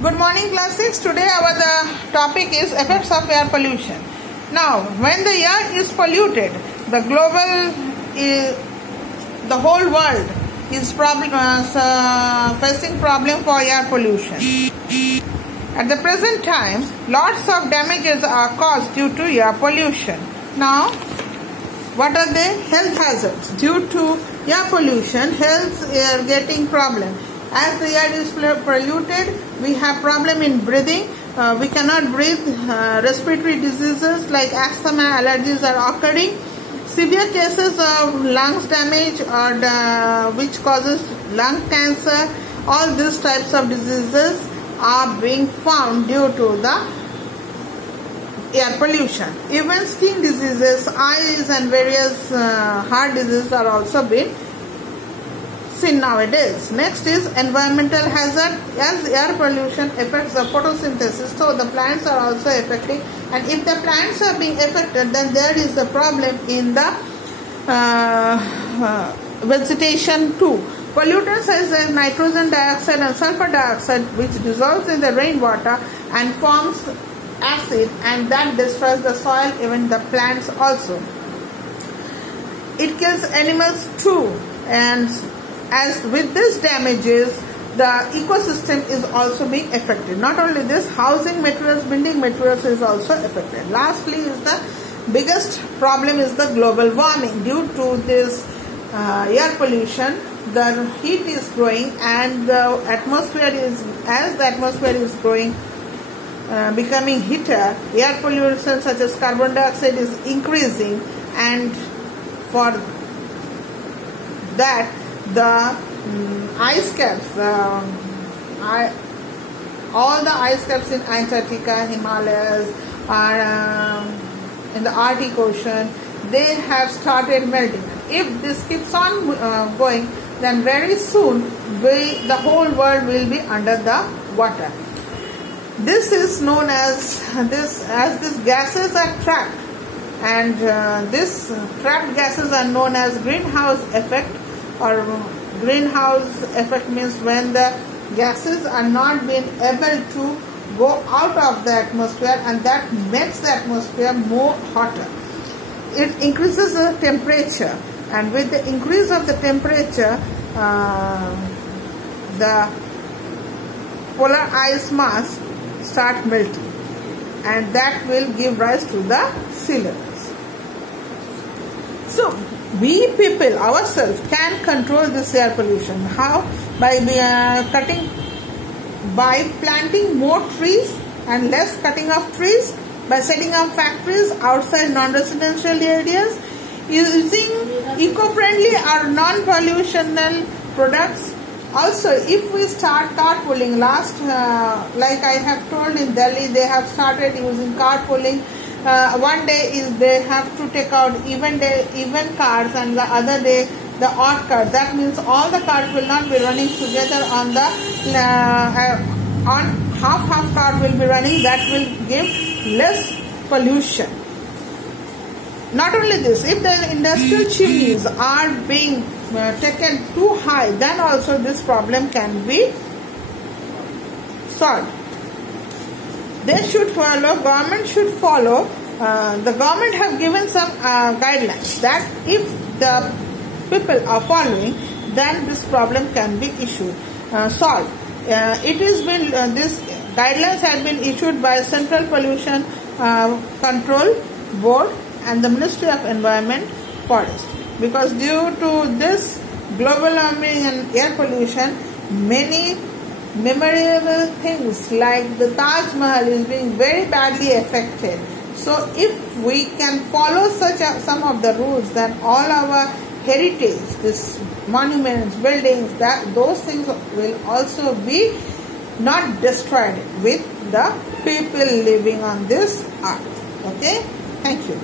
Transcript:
Good morning, class 6. Today our topic is effects of air pollution. Now, when the air is polluted, the whole world is facing problem for air pollution. At the present time, lots of damages are caused due to air pollution. Now, what are the health hazards? Due to air pollution, health are getting problem. As the air is polluted, we have problem in breathing. We cannot breathe. Respiratory diseases like asthma, allergies are occurring. Severe cases of lungs damage or which causes lung cancer. All these types of diseases are being found due to the air pollution. Even skin diseases, eyes and various heart diseases are also being seen nowadays. Next is environmental hazard. As air pollution affects the photosynthesis, so the plants are also affecting, and if the plants are being affected, then there is a problem in the vegetation too. Pollutants such as nitrogen dioxide and sulfur dioxide, which dissolves in the rainwater and forms acid, and that destroys the soil, even the plants also. It kills animals too, and as with these damages, the ecosystem is also being affected. Not only this, housing materials, building materials is also affected. Lastly, is the biggest problem is the global warming. Due to this air pollution, the heat is growing, and the atmosphere is, as the atmosphere is growing, becoming heater, air pollution such as carbon dioxide is increasing, and for that the ice caps, all the ice caps in Antarctica, Himalayas, in the Arctic Ocean, they have started melting. If this keeps on going, then very soon the whole world will be under the water. This is known as these gases are trapped, and these trapped gases are known as greenhouse effect. Or greenhouse effect means when the gases are not being able to go out of the atmosphere, and that makes the atmosphere more hotter. It increases the temperature, and with the increase of the temperature, the polar ice mass start melting, and that will give rise to the sea levels. So, we people ourselves can control this air pollution. How? By planting more trees and less cutting of trees, by setting up factories outside non-residential areas, using eco-friendly or non-pollutional products. Also, if we start carpooling, like I have told, in Delhi they have started using carpooling. One day is they have to take out even cars, and the other day the odd cars. That means all the cars will not be running together on the half car will be running. That will give less pollution. Not only this, if the industrial chimneys are being taken too high, then also this problem can be solved. They should follow, government should follow. The government have given some guidelines that if the people are following, then this problem can be solved. It has been this guidelines have been issued by Central Pollution Control Board and the Ministry of Environment, Forest. Because due to this global warming and air pollution, many memorable things like the Taj Mahal is being very badly affected. So if we can follow some of the rules, then all our heritage, this monuments, buildings, those things will also be not destroyed with the people living on this earth. Okay? Thank you.